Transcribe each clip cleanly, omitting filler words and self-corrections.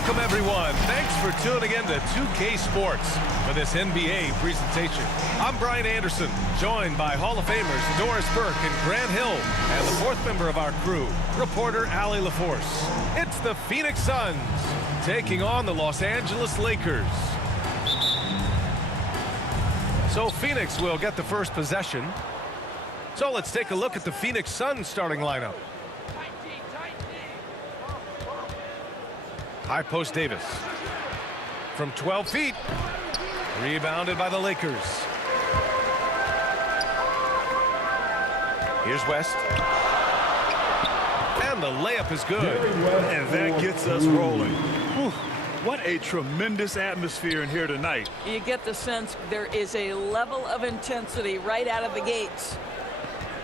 Welcome, everyone. Thanks for tuning in to 2K Sports for this NBA presentation. I'm Brian Anderson, joined by Hall of Famers Doris Burke and Grant Hill, and the fourth member of our crew, reporter Allie LaForce. It's the Phoenix Suns taking on the Los Angeles Lakers. So Phoenix will get the first possession. So let's take a look at the Phoenix Suns starting lineup. High post Davis. From 12 feet. Rebounded by the Lakers. Here's West. And the layup is good. And that gets us rolling. Whew. What a tremendous atmosphere in here tonight. You get the sense there is a level of intensity right out of the gates.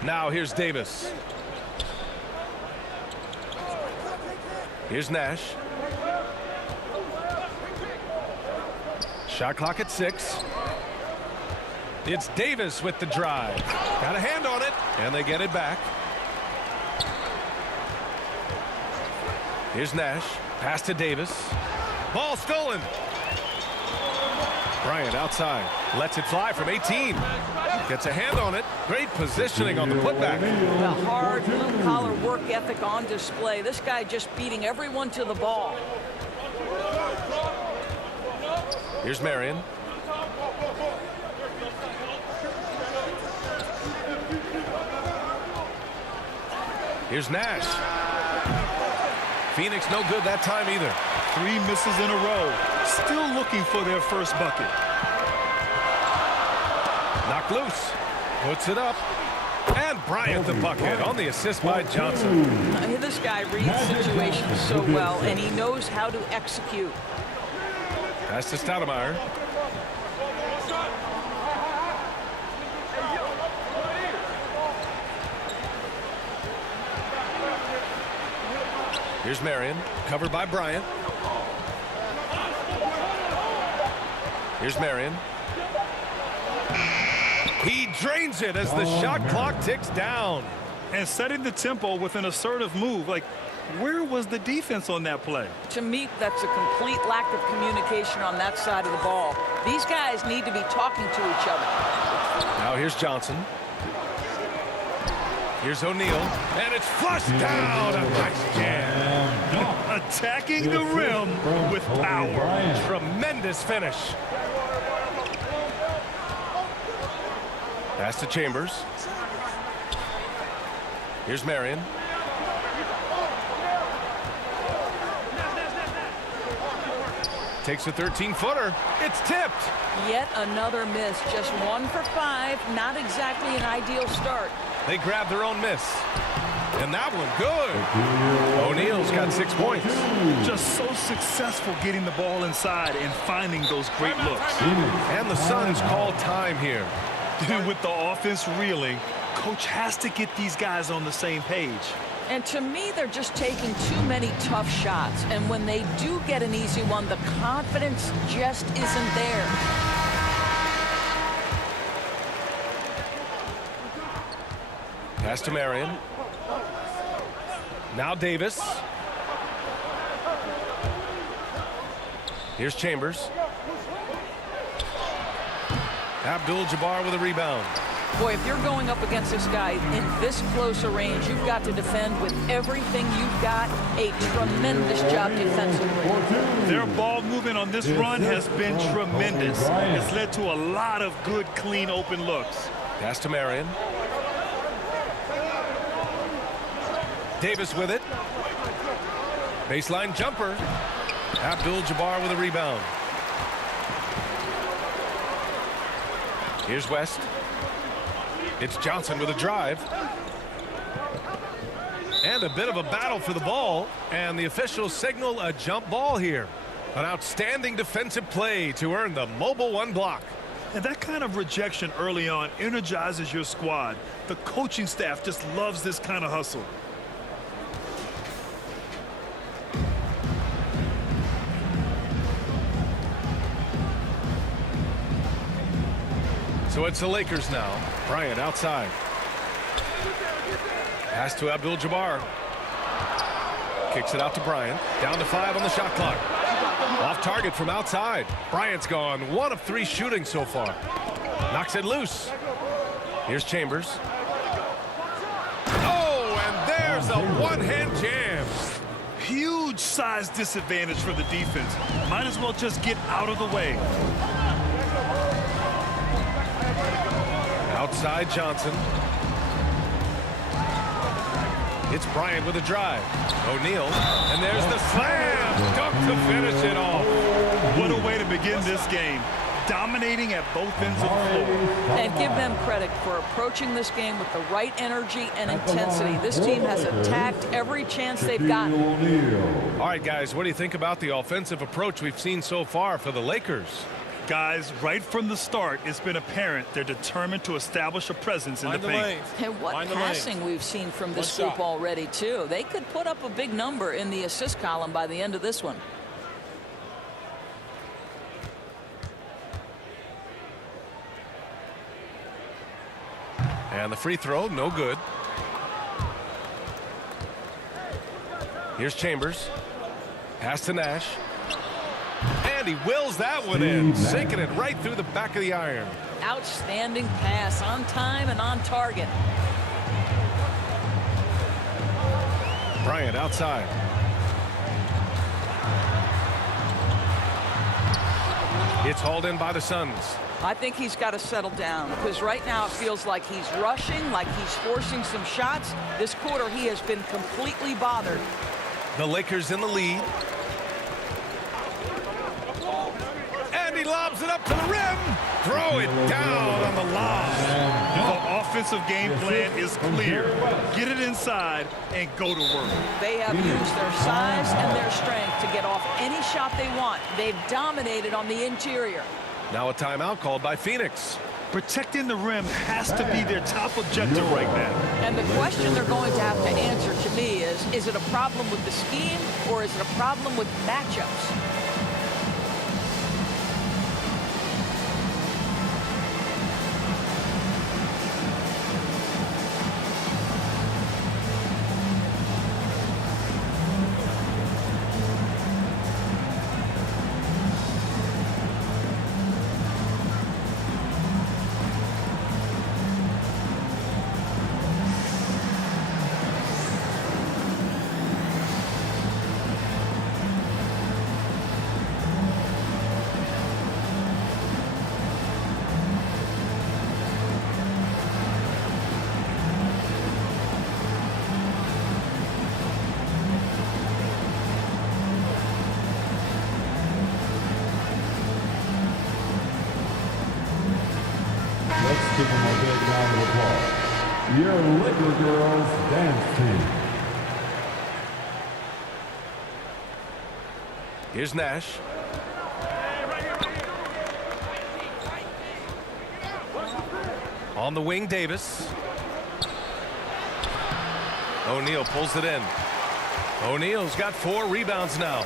Now here's Davis. Here's Nash. Shot clock at 6. It's Davis with the drive. Got a hand on it, and they get it back. Here's Nash. Pass to Davis. Ball stolen. Bryant outside. Lets it fly from 18. Gets a hand on it. Great positioning on the putback. The hard blue-collar work ethic on display. This guy just beating everyone to the ball. Here's Marion. Here's Nash. Phoenix no good that time either. 3 misses in a row. Still looking for their first bucket. Knocked loose. Puts it up. And Bryant the bucket on the assist by Johnson. This guy reads situations so well, and he knows how to execute. Pass to Stoudemire. Here's Marion, covered by Bryant. Here's Marion. He drains it as the shot clock ticks down. And setting the tempo with an assertive move. Like, where was the defense on that play? To me, that's a complete lack of communication on that side of the ball. These guys need to be talking to each other. Now here's Johnson. Here's O'Neal, and it's flushed down. A nice jam. Attacking the rim with power. Tremendous finish. Pass to Chambers. Here's Marion. Takes a 13-footer. It's tipped. Yet another miss. Just 1 for 5. Not exactly an ideal start. They grab their own miss. And that one good. O'Neal's got 6 points. Just so successful getting the ball inside and finding those great looks. And the Suns call time here. With the offense reeling, coach has to get these guys on the same page. And to me, they're just taking too many tough shots. And when they do get an easy one, the confidence just isn't there. Pass to Marion. Now Davis. Here's Chambers. Abdul-Jabbar with a rebound. Boy, if you're going up against this guy in this close a range, you've got to defend with everything you've got. A tremendous job defensively. Their ball movement on this run has been tremendous. It's led to a lot of good, clean, open looks. Pass to Marion. Davis with it. Baseline jumper. Abdul-Jabbar with a rebound. Here's West. It's Johnson with a drive. And a bit of a battle for the ball. And the officials signal a jump ball here. An outstanding defensive play to earn the mobile 1 block. And that kind of rejection early on energizes your squad. The coaching staff just loves this kind of hustle. So it's the Lakers now. Bryant outside. Pass to Abdul-Jabbar. Kicks it out to Bryant. Down to 5 on the shot clock. Off target from outside. Bryant's gone 1 of 3 shooting so far. Knocks it loose. Here's Chambers. Oh, and there's a one-hand jam. Huge size disadvantage for the defense. Might as well just get out of the way. Outside Johnson. It's Bryant with a drive. O'Neal, and there's the slam. Dunk to finish it off. What a way to begin this game. Dominating at both ends of the floor. And give them credit for approaching this game with the right energy and intensity. This team has attacked every chance they've gotten. All right, guys, what do you think about the offensive approach we've seen so far for the Lakers? Guys, right from the start, it's been apparent they're determined to establish a presence in the paint. And what passing we've seen from this group already, too. They could put up a big number in the assist column by the end of this one. And the free throw, no good. Here's Chambers. Pass to Nash. And he wills that one in, sinking it right through the back of the iron. Outstanding pass, on time and on target. Bryant outside. It's hauled in by the Suns. I think he's got to settle down because right now it feels like he's rushing, like he's forcing some shots. This quarter he has been completely bothered. The Lakers in the lead. And he lobs it up to the rim. Throw it down on the lob. The offensive game plan is clear. Get it inside and go to work. They have used their size and their strength to get off any shot they want. They've dominated on the interior. Now a timeout called by Phoenix. Protecting the rim has to be their top objective right now. And the question they're going to have to answer to me is it a problem with the scheme or is it a problem with matchups? Let's give them a big round of applause. Your Laker Girls Dance Team. Here's Nash. On the wing, Davis. O'Neal pulls it in. O'Neal's got 4 rebounds now.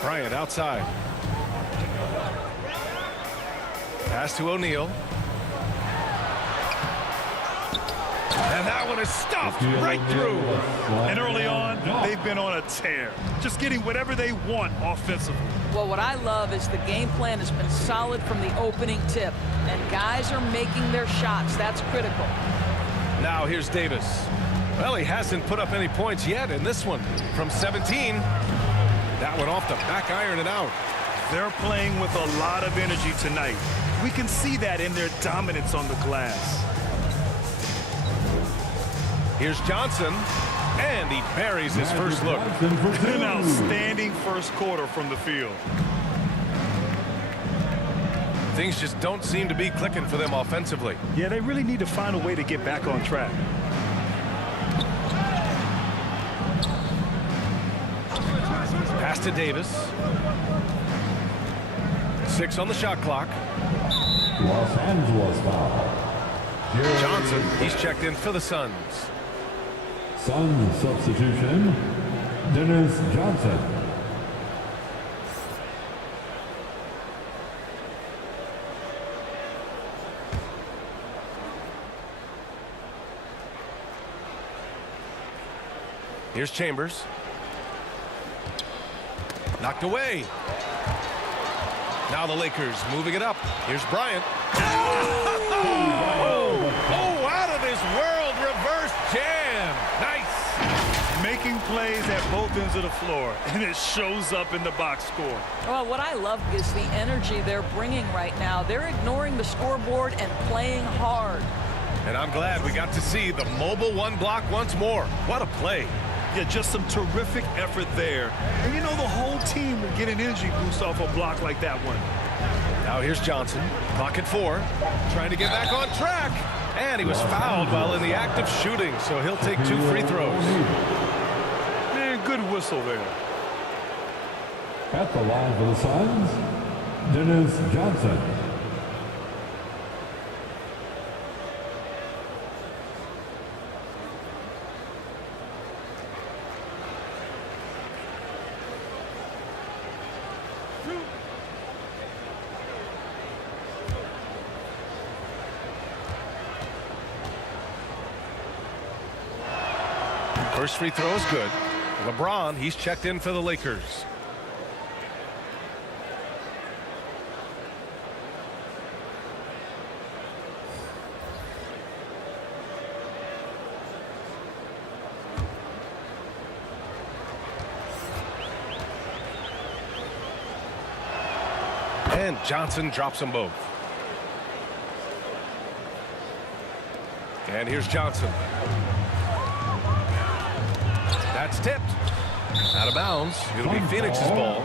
Bryant outside. Pass to O'Neal. And that one is stuffed right through. And early on, they've been on a tear. Just getting whatever they want offensively. Well, what I love is the game plan has been solid from the opening tip. And guys are making their shots. That's critical. Now here's Davis. Well, he hasn't put up any points yet in this one. From 17. That one off the back iron and out. They're playing with a lot of energy tonight. We can see that in their dominance on the glass. Here's Johnson, and he buries his first look. An outstanding first quarter from the field. Things just don't seem to be clicking for them offensively. Yeah, they really need to find a way to get back on track. Pass to Davis. 6 on the shot clock. Los Angeles foul. Johnson, he's checked in for the Suns. Sun substitution, Dennis Johnson. Here's Chambers. Knocked away. Now the Lakers moving it up. Here's Bryant. Oh, out of this world reverse jam. Nice. Making plays at both ends of the floor, and it shows up in the box score. Well, what I love is the energy they're bringing right now. They're ignoring the scoreboard and playing hard. And I'm glad we got to see the mobile one block once more. What a play. Yeah, just some terrific effort there. And you know, the whole team will get an energy boost off a block like that one. Now here's Johnson. Clock at 4. Trying to get back on track. And he was fouled while in the act of shooting, so he'll take 2 free throws. Man, good whistle there. At the line for the Suns, Dennis Johnson. First free throw is good. LeBron, he's checked in for the Lakers. And Johnson drops them both. And here's Johnson. That's tipped. Out of bounds. It'll be Phoenix's ball.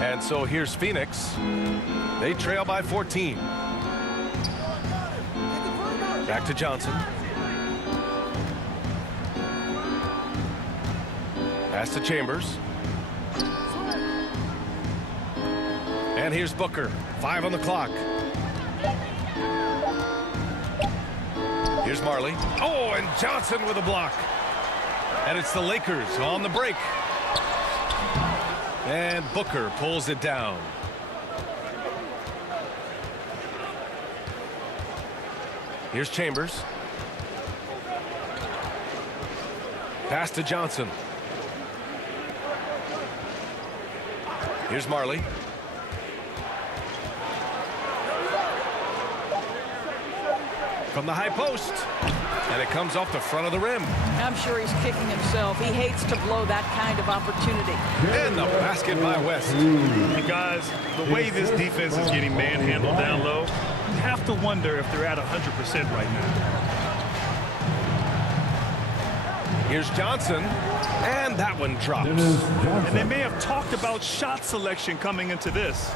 And so here's Phoenix. They trail by 14. Back to Johnson. Pass to Chambers. And here's Booker. 5 on the clock. Here's Marley. Oh, and Johnson with a block. And it's the Lakers on the break. And Booker pulls it down. Here's Chambers. Pass to Johnson. Here's Marley. From the high post. And it comes off the front of the rim. I'm sure he's kicking himself. He hates to blow that kind of opportunity. And the basket by West. Hey guys, the way this defense is getting manhandled down low, you have to wonder if they're at 100% right now. Here's Johnson. And that one drops. And they may have talked about shot selection coming into this.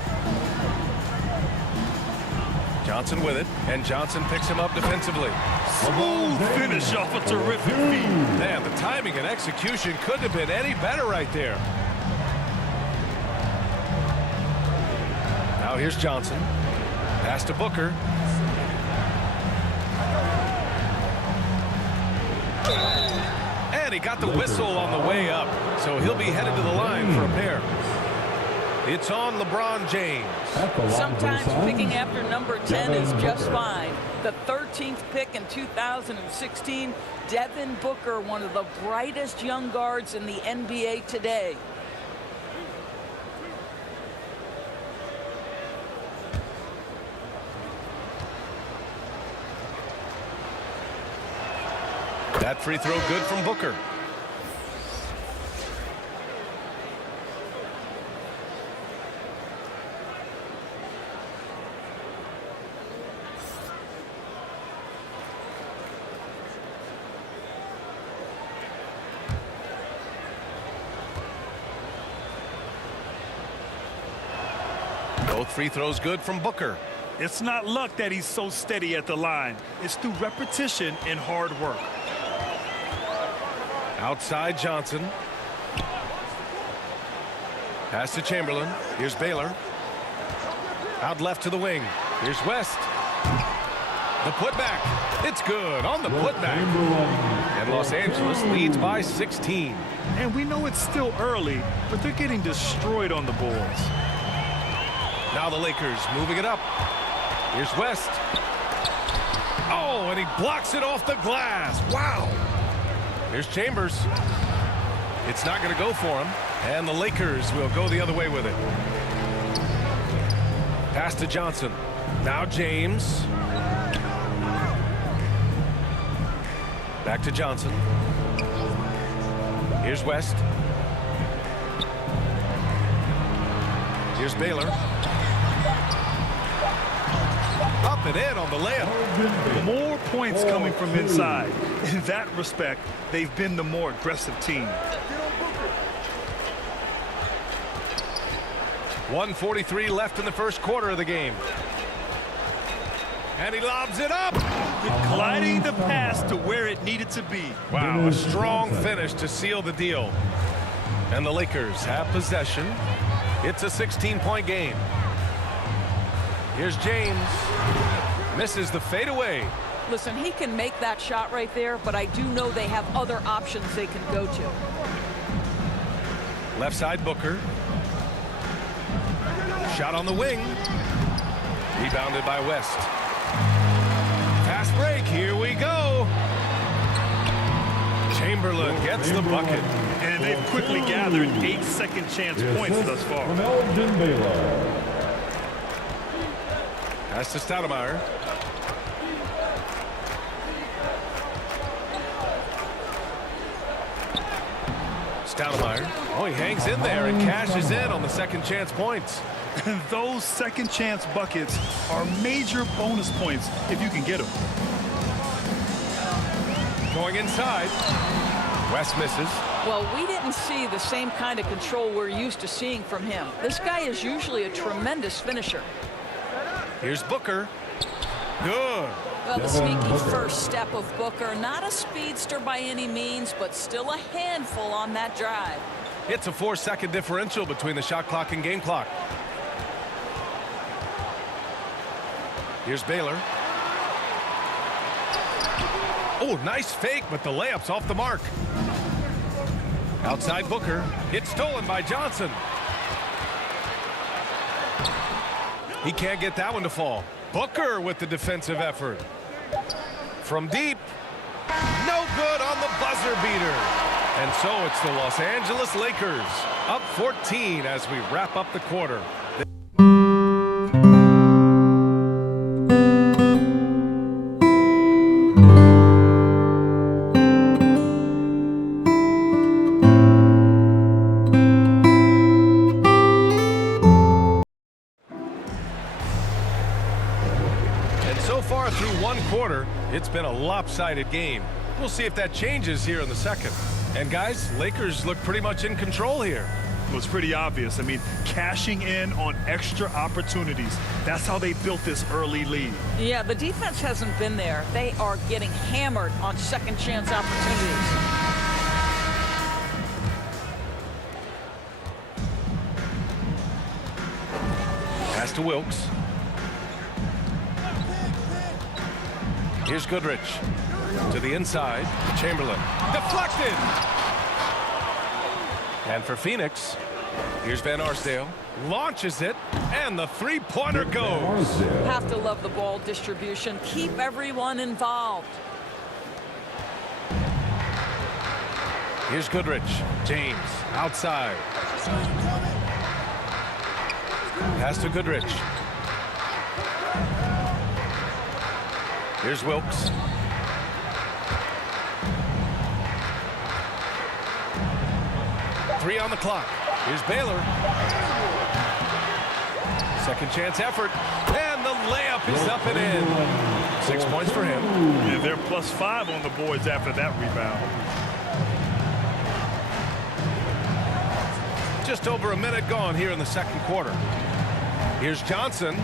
Johnson with it, and Johnson picks him up defensively. Smooth finish off a terrific feed. Man, the timing and execution couldn't have been any better right there. Now here's Johnson. Pass to Booker. And he got the whistle on the way up, so he'll be headed to the line for a pair. It's on LeBron James. Sometimes picking after number 10 is just fine. The 13th pick in 2016, Devin Booker, one of the brightest young guards in the NBA today. That free throw good from Booker. Both free throws good from Booker. It's not luck that he's so steady at the line. It's through repetition and hard work. Outside Johnson. Pass to Chamberlain. Here's Baylor. Out left to the wing. Here's West. The putback. It's good on the putback. And Los Angeles leads by 16. And we know it's still early, but they're getting destroyed on the boards. Now the Lakers moving it up. Here's West. Oh, and he blocks it off the glass. Wow. Here's Chambers. It's not going to go for him. And the Lakers will go the other way with it. Pass to Johnson. Now James. Back to Johnson. Here's West. Here's Baylor. Up and in on the layup. More points coming from inside. In that respect, they've been the more aggressive team. 1:43 left in the first quarter of the game. And he lobs it up. Gliding the pass to where it needed to be. Wow, a strong finish to seal the deal. And the Lakers have possession. It's a 16-point game. Here's James. Misses the fadeaway. Listen, he can make that shot right there, but I do know they have other options they can go to. Left side Booker. Shot on the wing. Rebounded by West. Fast break. Here we go. Chamberlain gets the bucket. And they've quickly gathered 8 second chance points thus far. Pass to Stoudemire. Stoudemire. Oh, he hangs in there and cashes in on the second chance points. And those second chance buckets are major bonus points if you can get them. Going inside. West misses. Well, we didn't see the same kind of control we're used to seeing from him. This guy is usually a tremendous finisher. Here's Booker. Good. Well, the sneaky first step of Booker, not a speedster by any means, but still a handful on that drive. It's a 4-second differential between the shot clock and game clock. Here's Baylor. Oh, nice fake, but the layup's off the mark. Outside Booker. It's stolen by Johnson. He can't get that one to fall. Booker with the defensive effort. From deep. No good on the buzzer beater. And so it's the Los Angeles Lakers up 14 as we wrap up the quarter. So far through one quarter, it's been a lopsided game. We'll see if that changes here in the second. And guys, Lakers look pretty much in control here. Well, it's pretty obvious. I mean, cashing in on extra opportunities. That's how they built this early lead. Yeah, the defense hasn't been there. They are getting hammered on second chance opportunities. Pass to Wilkes. Here's Goodrich to the inside. Chamberlain deflected. And for Phoenix, here's Van Arsdale. Launches it, and the three-pointer goes. Have to love the ball distribution. Keep everyone involved. Here's Goodrich. James outside. Pass to Goodrich. Here's Wilkes. Three on the clock. Here's Baylor. Second chance effort. And the layup is up and in. 6 points for him. And they're +5 on the boards after that rebound. Just over a minute gone here in the second quarter. Here's Johnson.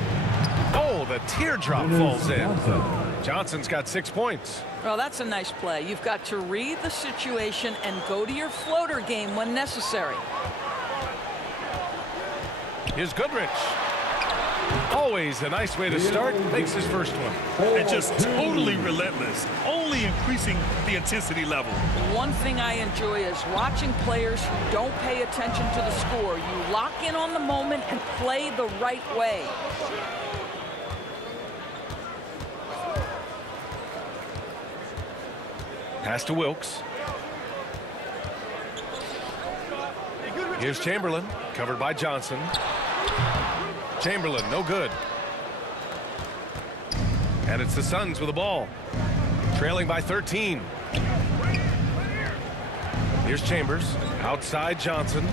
Oh, the teardrop falls in. Johnson's got 6 points. Well, that's a nice play. You've got to read the situation and go to your floater game when necessary. Here's Goodrich. Always a nice way to start. Makes his first one. And just totally relentless, only increasing the intensity level. One thing I enjoy is watching players who don't pay attention to the score. You lock in on the moment and play the right way. Pass to Wilkes. Here's Chamberlain, covered by Johnson. Chamberlain, no good. And it's the Suns with the ball, trailing by 13. Here's Chambers, outside Johnson.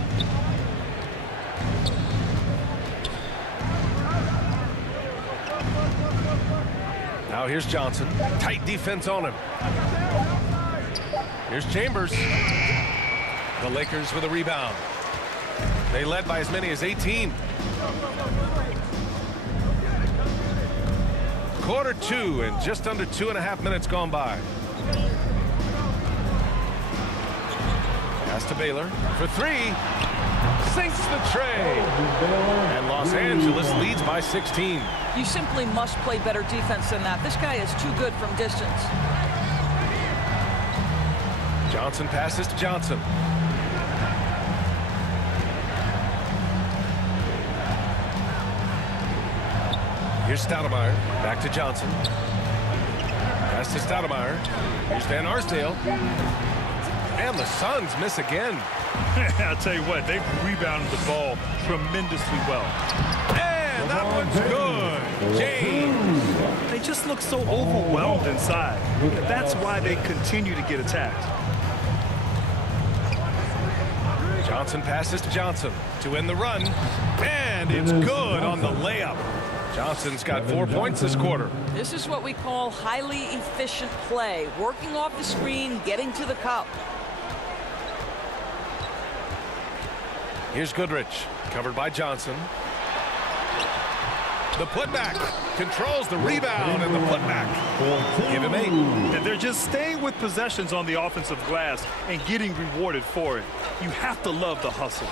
Now here's Johnson, tight defense on him. Here's Chambers. The Lakers with a rebound. They led by as many as 18. Quarter two and just under 2.5 minutes gone by. Pass to Baylor for three. Sinks the tray. And Los Angeles leads by 16. You simply must play better defense than that. This guy is too good from distance. Johnson passes to Johnson. Here's Stoudemire, back to Johnson. Pass to Stoudemire. Here's Van Arsdale. And the Suns miss again. I'll tell you what, they've rebounded the ball tremendously well. And that one's good. James. They just look so overwhelmed inside. That's why they continue to get attacked. Johnson passes to Johnson to end the run. And it's good on the layup. Johnson's got 4 points this quarter. This is what we call highly efficient play. Working off the screen, getting to the cup. Here's Goodrich, covered by Johnson. The putback controls the rebound and the putback. Give him 8. And they're just staying with possessions on the offensive glass and getting rewarded for it. You have to love the hustle.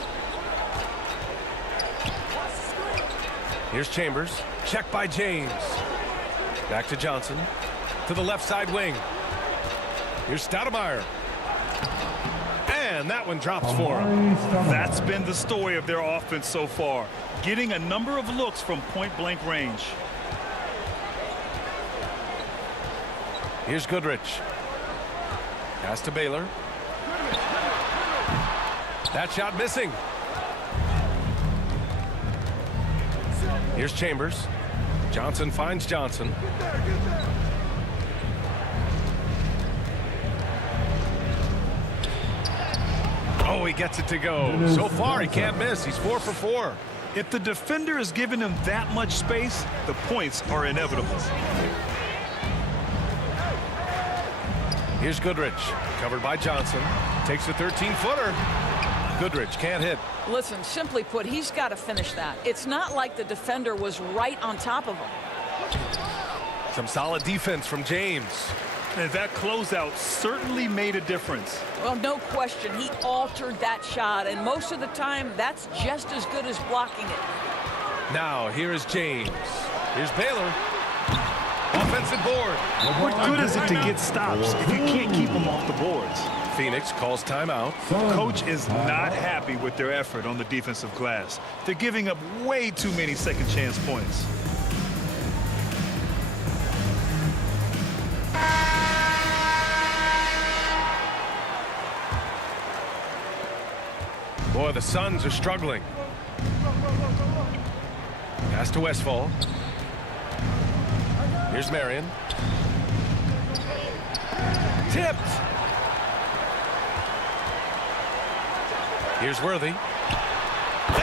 Here's Chambers, checked by James. Back to Johnson, to the left side wing. Here's Stoudemire. And that one drops for him. That's been the story of their offense so far, getting a number of looks from point-blank range. Here's Goodrich. Pass to Baylor. That shot missing. Here's Chambers. Johnson finds Johnson. Oh, he gets it to go. So far, he can't miss. He's 4 for 4. If the defender is giving him that much space, the points are inevitable. Here's Goodrich, covered by Johnson. Takes a 13-footer. Goodrich can't hit. Listen, simply put, he's got to finish that. It's not like the defender was right on top of him. Some solid defense from James. And that closeout certainly made a difference. Well, no question, he altered that shot, and most of the time, that's just as good as blocking it. Now, here is James. Here's Baylor. Offensive board. What good is it to get stops if you can't keep them off the boards? Phoenix calls timeout. Coach is not happy with their effort on the defensive glass. They're giving up way too many second chance points. Boy, the Suns are struggling. Pass to Westfall. Here's Marion. Tipped. Here's Worthy.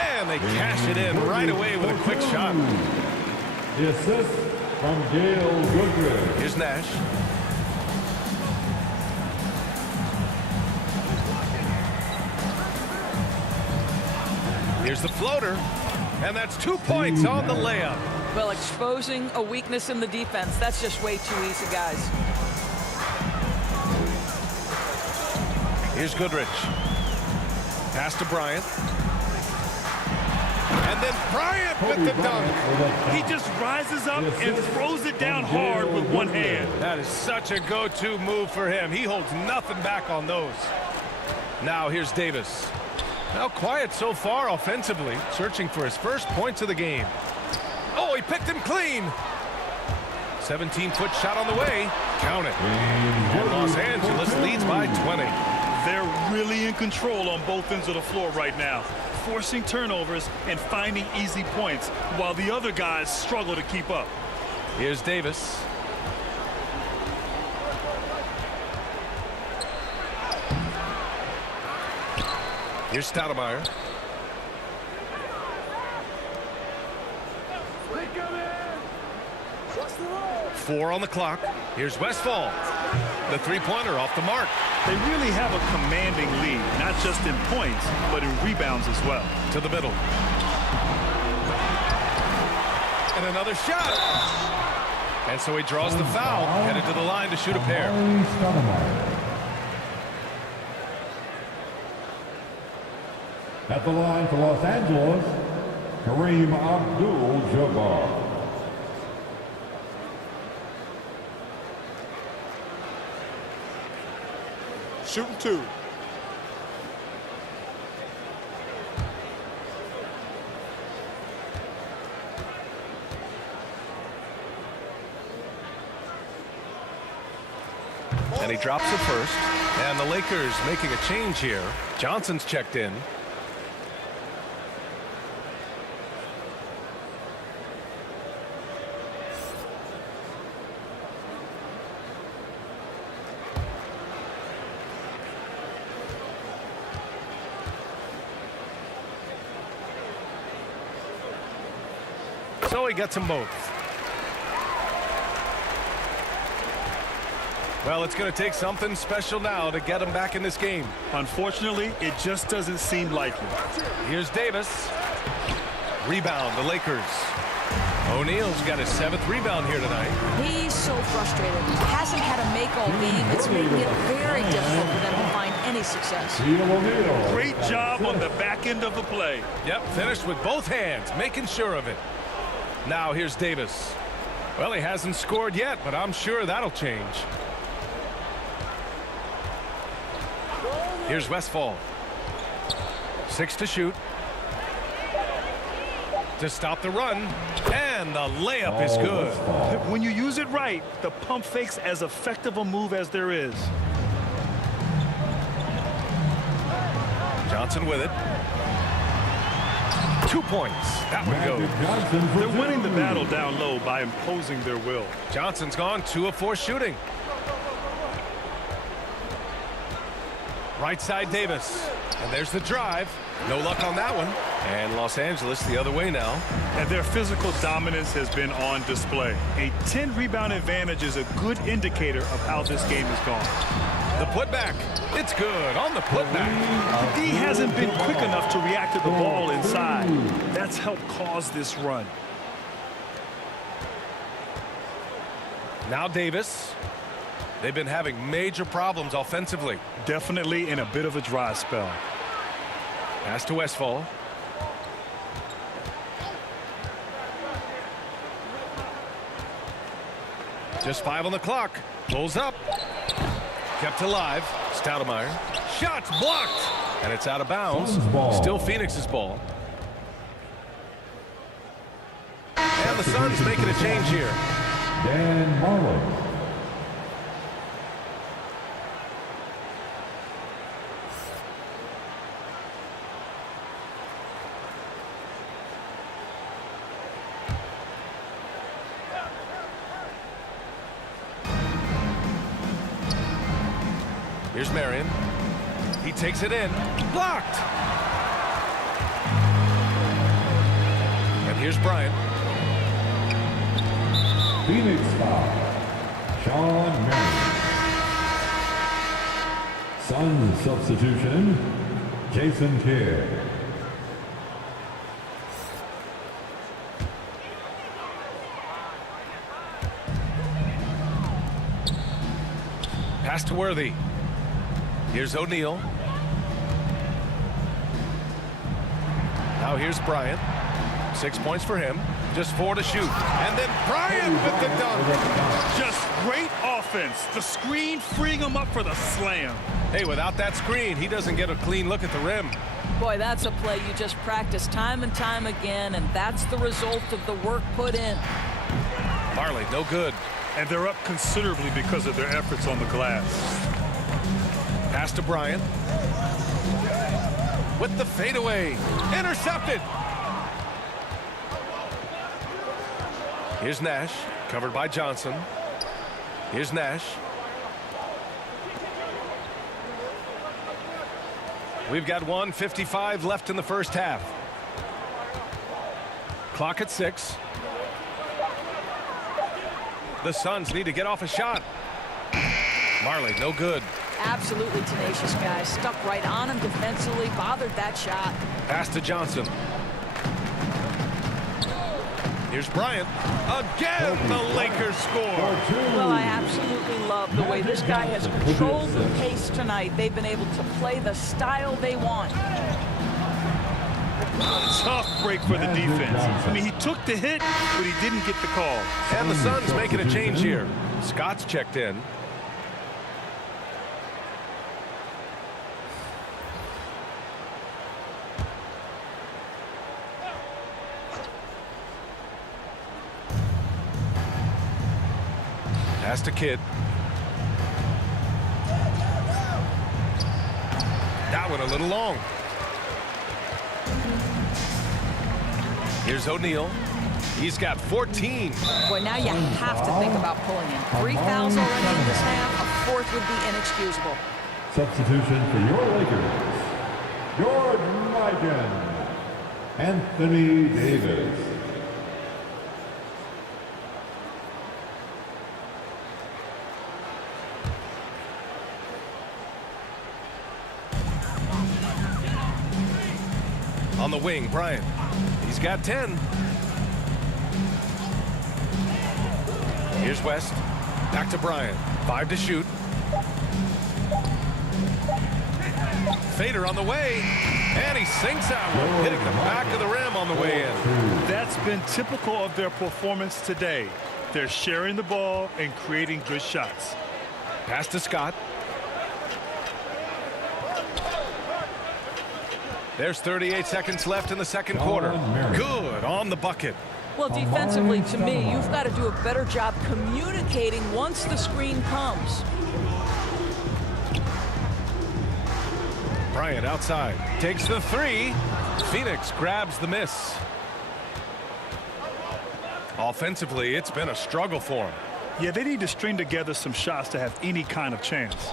And they cash it in right away with a quick shot. The assist from Gail Goodrich. Here's Nash. Here's the floater. And that's 2 points on the layup. Well, exposing a weakness in the defense, that's just way too easy, guys. Here's Goodrich. Pass to Bryant. And then Bryant with the dunk. He just rises up and throws it down hard with one hand. That is such a go-to move for him. He holds nothing back on those. Now here's Davis. Now quiet so far offensively, searching for his first points of the game. Oh, he picked him clean. 17-foot shot on the way. Count it. And Los Angeles leads by 20. They're really in control on both ends of the floor right now, forcing turnovers and finding easy points while the other guys struggle to keep up. Here's Davis. Here's Stoudemire. Four on the clock. Here's Westfall. The three-pointer off the mark. They really have a commanding lead, not just in points, but in rebounds as well. To the middle. And another shot. And so he draws the foul, headed to the line to shoot a pair. At the line for Los Angeles, Kareem Abdul-Jabbar. Shooting two. And he drops it first. And the Lakers making a change here. Johnson's checked in. So he gets them both. Well, it's going to take something special now to get him back in this game. Unfortunately, it just doesn't seem likely. Here's Davis. Rebound, the Lakers. O'Neal's got his 7th rebound here tonight. He's so frustrated. Hasn't had a make all game. It's making it very difficult for them to find any success. Great job on the back end of the play. Yep, finished with both hands, making sure of it. Now here's Davis. Well, he hasn't scored yet, but I'm sure that'll change. Here's Westfall. 6 to shoot. To stop the run. And the layup is good. When you use it right, the pump fake's as effective a move as there is. Johnson with it. 2 points. That one goes. They're winning the battle down low by imposing their will. Johnson's gone 2 of 4 shooting. Right side Davis. And there's the drive. No luck on that one. And Los Angeles the other way now. And their physical dominance has been on display. A 10-rebound advantage is a good indicator of how this game has gone. The putback. It's good on the putback. The D hasn't been quick enough to react to the ball inside. That's helped cause this run. Now Davis. They've been having major problems offensively. Definitely in a bit of a dry spell. Pass to Westfall. Just 5 on the clock. Pulls up. Kept alive. Stoudemire. Shots blocked. And it's out of bounds. Still Phoenix's ball. And the Suns making a change here. Dan Marlin. Here's Marion. He takes it in. Blocked. And here's Bryant. Phoenix foul. Sean Marion. Suns substitution. Jason Kidd. Pass to Worthy. Here's O'Neal. Now here's Bryant. 6 points for him. Just 4 to shoot. And then Bryant with the dunk. Just great offense. The screen freeing him up for the slam. Hey, without that screen, he doesn't get a clean look at the rim. Boy, that's a play you just practice time and time again, and that's the result of the work put in. Marley, no good. And they're up considerably because of their efforts on the glass. Pass to Bryant. With the fadeaway. Intercepted. Here's Nash, covered by Johnson. Here's Nash. We've got 1:55 left in the first half. Clock at 6. The Suns need to get off a shot. Marley, no good. Absolutely tenacious guy. Stuck right on him defensively, bothered that shot. Pass to Johnson. Here's Bryant. Again, the Lakers score. Well, I absolutely love the way this guy has controlled the pace tonight. They've been able to play the style they want. Tough break for the defense. I mean, he took the hit, but he didn't get the call. And the Suns making a change here. Scott's checked in. Pass to Kidd. That one a little long. Here's O'Neal. He's got 14. Boy, now you have to think about pulling in. 3 fouls already in this half. A 4th would be inexcusable. Substitution for your Lakers. George Mikan. Anthony Davis. On the wing, Bryant. He's got 10. Here's West. Back to Bryant. 5 to shoot. Fader on the way. And he sinks that one, hitting the back of the rim on the way in. That's been typical of their performance today. They're sharing the ball and creating good shots. Pass to Scott. There's 38 seconds left in the second quarter. Good on the bucket. Well, defensively, to me, you've got to do a better job communicating once the screen comes. Bryant outside. Takes the 3. Phoenix grabs the miss. Offensively, it's been a struggle for him. Yeah, they need to string together some shots to have any kind of chance.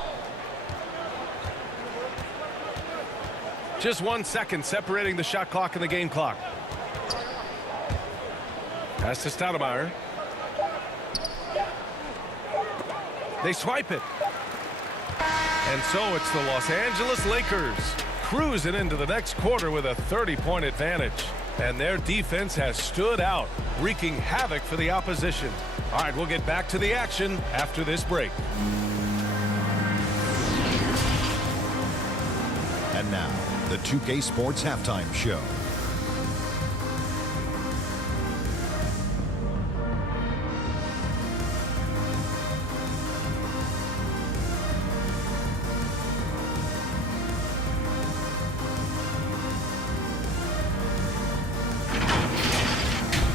Just 1 second separating the shot clock and the game clock. Pass to Stoudemire. They swipe it. And so it's the Los Angeles Lakers cruising into the next quarter with a 30-point advantage. And their defense has stood out, wreaking havoc for the opposition. All right, we'll get back to the action after this break. And now, the 2K Sports Halftime Show.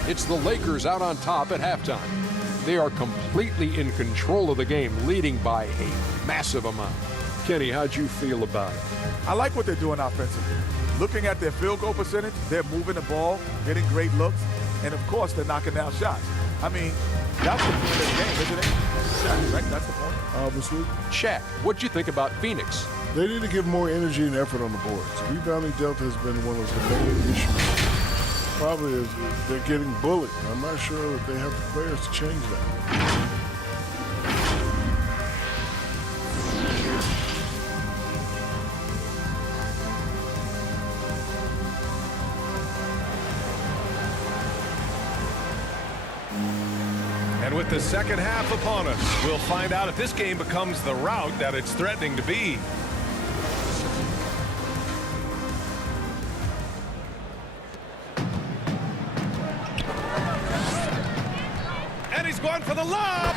It's the Lakers out on top at halftime. They are completely in control of the game, leading by a massive amount. Kenny, how'd you feel about it? I like what they're doing offensively. Looking at their field goal percentage, they're moving the ball, getting great looks, and of course they're knocking down shots. I mean, that's the point of the game, isn't it? Yeah, right? That's the point. Obviously. Shaq, what'd you think about Phoenix? They need to give more energy and effort on the boards. Rebounding delta has been one of the main issues. Probably is they're getting bullied. I'm not sure that they have the players to change that. And with the second half upon us, we'll find out if this game becomes the rout that it's threatening to be. one for the lob.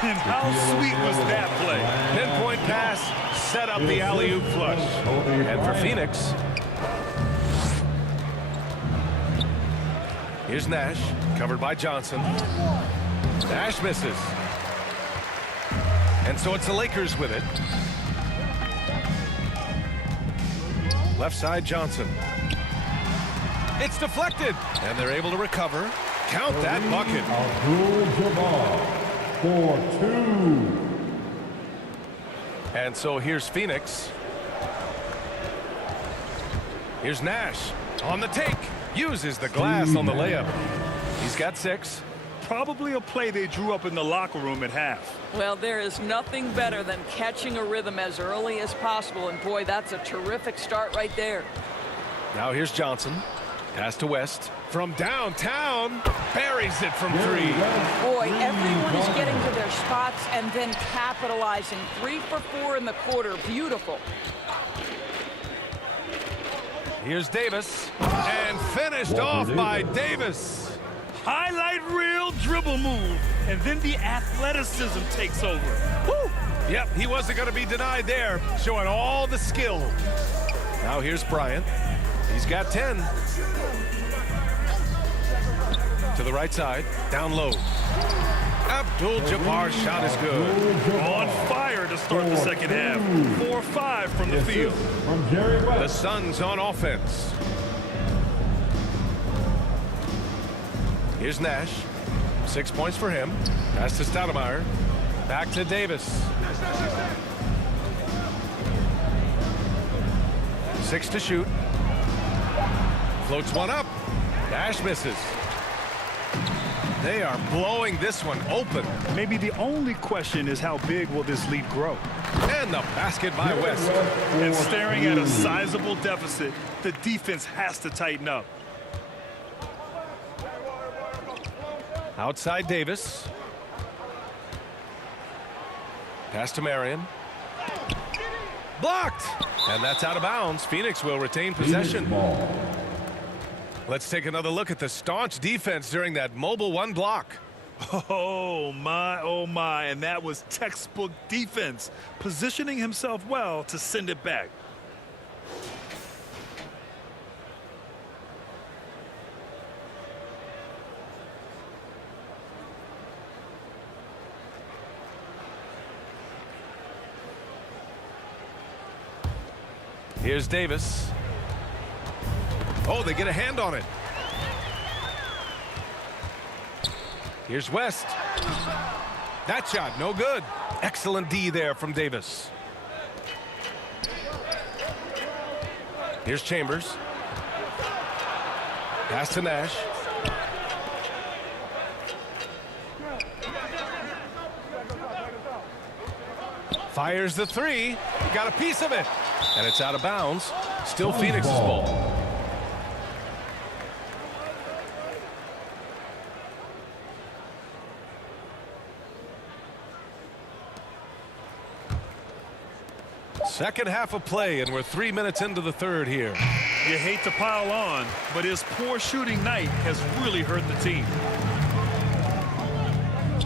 And how sweet was that play? Pinpoint pass, set up the alley-oop flush. And for Phoenix, here's Nash, covered by Johnson. Nash misses. And so it's the Lakers with it. Left side, Johnson. It's deflected, and they're able to recover. Count that bucket. Abdul-Jabbar for 2. And so here's Phoenix. Here's Nash on the take. Uses the glass on the layup. He's got 6. Probably a play they drew up in the locker room at half. Well, there is nothing better than catching a rhythm as early as possible. And boy, that's a terrific start right there. Now here's Johnson. Pass to West. From downtown. Buries it from 3. Boy, everyone is getting to their spots and then capitalizing. 3 for 4 in the quarter. Beautiful. Here's Davis. And finished off by Davis. Highlight reel dribble move. And then the athleticism takes over. Woo! Yep, he wasn't going to be denied there. Showing all the skill. Now here's Bryant. He's got 10. To the right side, down low. Abdul-Jabbar's shot is good. On fire to start the second half. 4-5 from the field. From Jerry West. The Suns on offense. Here's Nash. 6 points for him. Pass to Stoudemire. Back to Davis. 6 to shoot. Floats one up. Nash misses. They are blowing this one open. Maybe the only question is how big will this lead grow? And the basket by West. And staring at a sizable deficit, the defense has to tighten up. Outside Davis. Pass to Marion. Blocked. And that's out of bounds. Phoenix will retain possession. Let's take another look at the staunch defense during that mobile 1 block. Oh my, and that was textbook defense, positioning himself well to send it back. Here's Davis. Oh, they get a hand on it. Here's West. That shot, no good. Excellent D there from Davis. Here's Chambers. Pass to Nash. Fires the 3. Got a piece of it. And it's out of bounds. Still Phoenix's ball. Second half of play, and we're 3 minutes into the third here. You hate to pile on, but his poor shooting night has really hurt the team.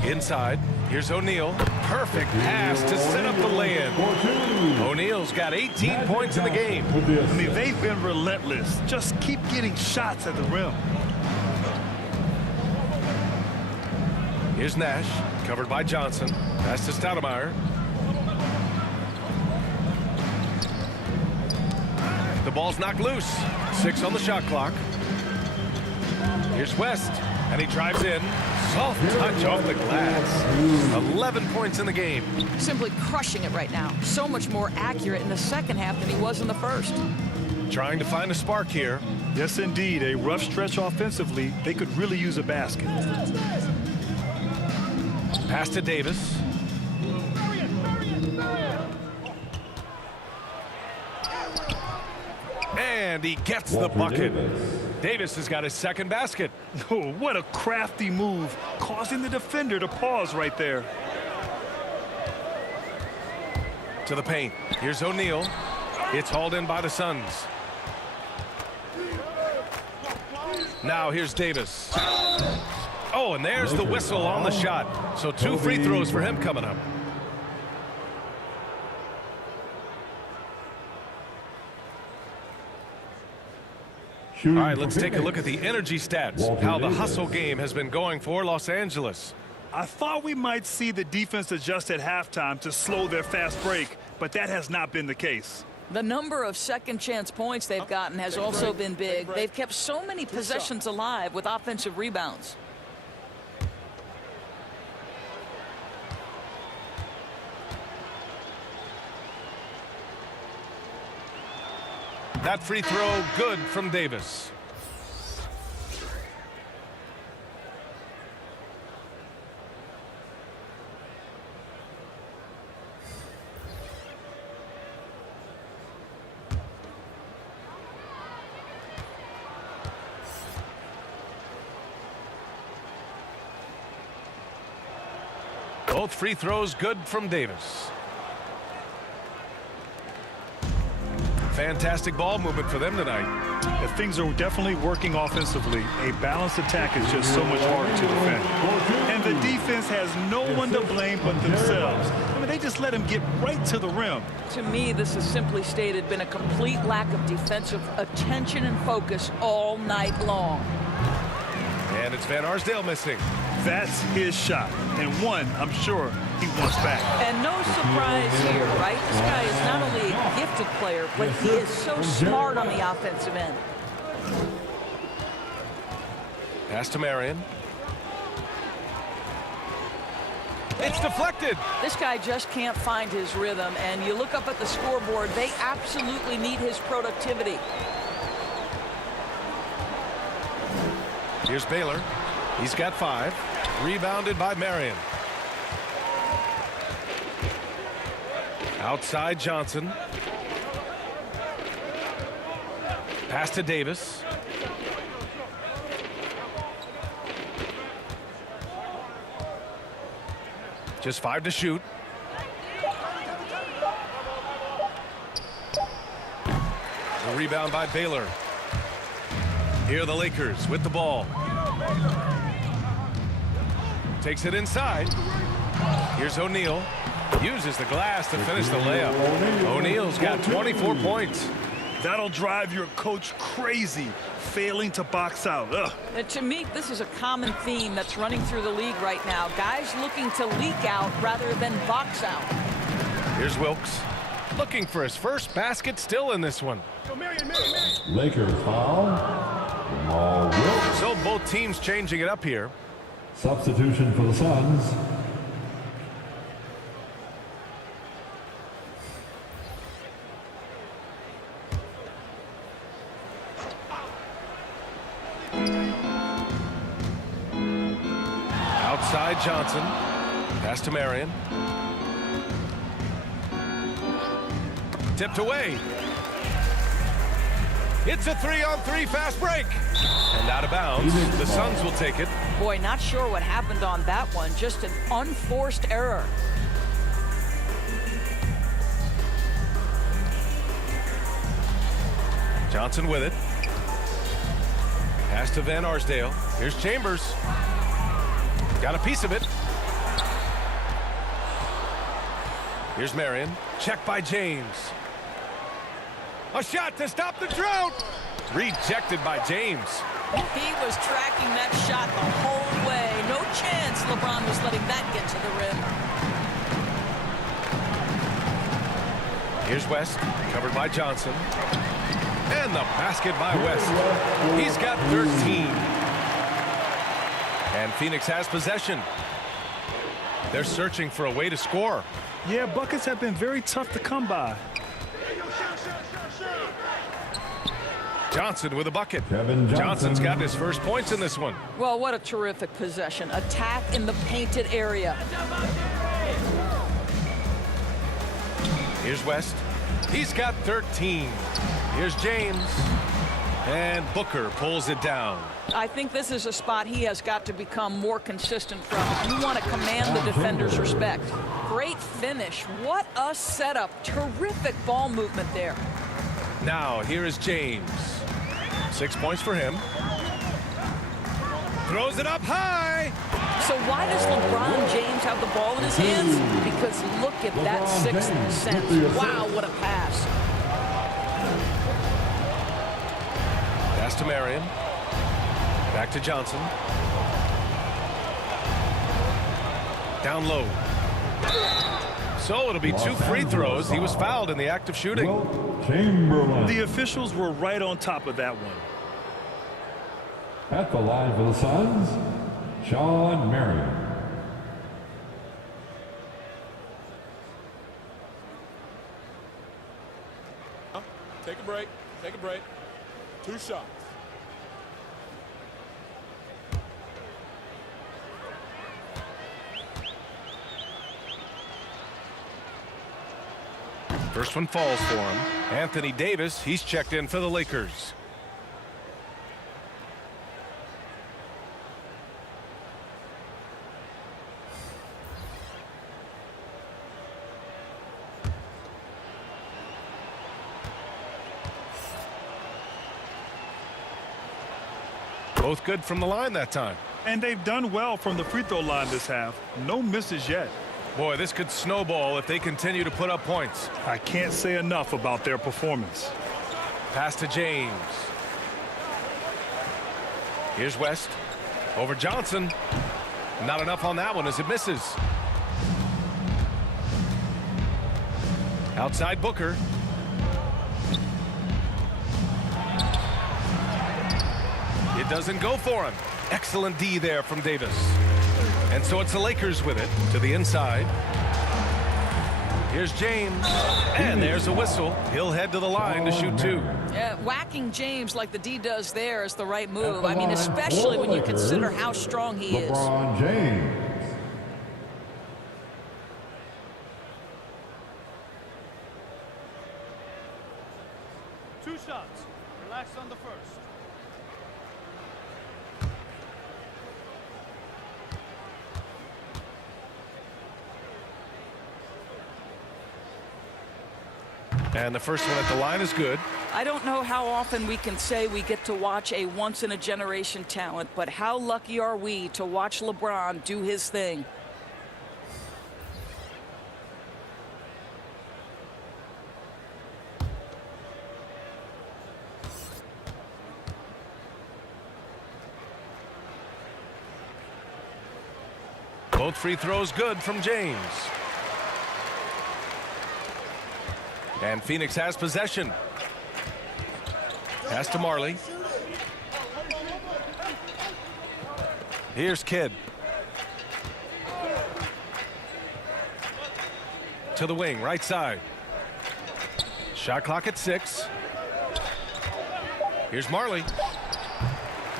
Inside, here's O'Neal. Perfect pass to set up the lay-in. O'Neal's got 18 points in the game. I mean, they've been relentless. Just keep getting shots at the rim. Here's Nash, covered by Johnson. Pass to Stoudemire. The ball's knocked loose. 6 on the shot clock. Here's West, and he drives in. Soft touch off the glass. 11 points in the game. Simply crushing it right now. So much more accurate in the second half than he was in the first. Trying to find a spark here. Yes, indeed. A rough stretch offensively. They could really use a basket. Pass to Davis. And he gets the bucket. Davis has got his second basket. Oh, what a crafty move, causing the defender to pause right there. To the paint. Here's O'Neal. It's hauled in by the Suns. Now here's Davis. Oh, and there's the whistle on the shot. So 2 free throws for him coming up. All right, let's take a look at the energy stats, how the hustle game has been going for Los Angeles. I thought we might see the defense adjust at halftime to slow their fast break, but that has not been the case. The number of second chance points they've gotten has also been big. They've kept so many possessions alive with offensive rebounds. That free throw good from Davis. Both free throws good from Davis. Fantastic ball movement for them tonight. If things are definitely working offensively, a balanced attack is just so much harder to defend. And the defense has no one to blame but themselves. I mean, they just let him get right to the rim. To me, this has simply stated been a complete lack of defensive attention and focus all night long. And it's Van Arsdale missing. That's his shot, and one I'm sure he wants back. And no surprise here, right? This guy is not only a gifted player, but he is so smart on the offensive end. Pass to Marion. It's deflected. This guy just can't find his rhythm, and you look up at the scoreboard, they absolutely need his productivity. Here's Baylor. He's got 5. Rebounded by Marion. Outside Johnson. Pass to Davis. Just 5 to shoot. The rebound by Baylor. Here are the Lakers with the ball. Takes it inside. Here's O'Neal. Uses the glass to finish the layup. O'Neal's got 24 points. That'll drive your coach crazy, failing to box out. Ugh. And to me, this is a common theme that's running through the league right now. Guys looking to leak out rather than box out. Here's Wilkes. Looking for his first basket still in this one. Lakers foul. Jamal Wilkes. So both teams changing it up here. Substitution for the Suns. Outside Johnson. Pass to Marion. Tipped away. It's a 3-on-3 fast break. And out of bounds. The Suns will take it. Boy, not sure what happened on that one. Just an unforced error. Johnson with it. Pass to Van Arsdale. Here's Chambers. Got a piece of it. Here's Marion. Check by James. A shot to stop the drought. Rejected by James. He was tracking that shot the whole way. No chance LeBron was letting that get to the rim. Here's West. Covered by Johnson. And the basket by West. He's got 13. And Phoenix has possession. They're searching for a way to score. Yeah, buckets have been very tough to come by. Johnson with a bucket. Kevin Johnson. Johnson's got his first points in this one. Well, what a terrific possession. Attack in the painted area. Here's West. He's got 13. Here's James. And Booker pulls it down. I think this is a spot he has got to become more consistent from. You want to command the defender's respect. Great finish. What a setup. Terrific ball movement there. Now, here is James. 6 points for him. Throws it up high. So why does LeBron James have the ball in his hands? Because look at that sixth sense. Wow, what a pass. Pass to Marion. Back to Johnson. Down low. So it'll be 2 free throws. He was fouled in the act of shooting. Chamberlain. The officials were right on top of that one. At the line for the Suns, Sean Marion. Take a break. Take a break. 2 shots. First one falls for him. Anthony Davis, he's checked in for the Lakers. Both good from the line that time. And they've done well from the free throw line this half. No misses yet. Boy, this could snowball if they continue to put up points. I can't say enough about their performance. Pass to James. Here's West. Over Johnson. Not enough on that one as it misses. Outside Booker. It doesn't go for him. Excellent D there from Davis. And so it's the Lakers with it to the inside. Here's James. And there's a whistle. He'll head to the line to shoot 2. Yeah, whacking James like the D does there is the right move. I mean, especially when you consider how strong he is. LeBron James. Two shots. Relax on the first. And the first one at the line is good. I don't know how often we can say we get to watch a once-in-a-generation talent, but how lucky are we to watch LeBron do his thing? Both free throws good from James. And Phoenix has possession. Pass to Marley. Here's Kidd. To the wing, right side. Shot clock at 6. Here's Marley.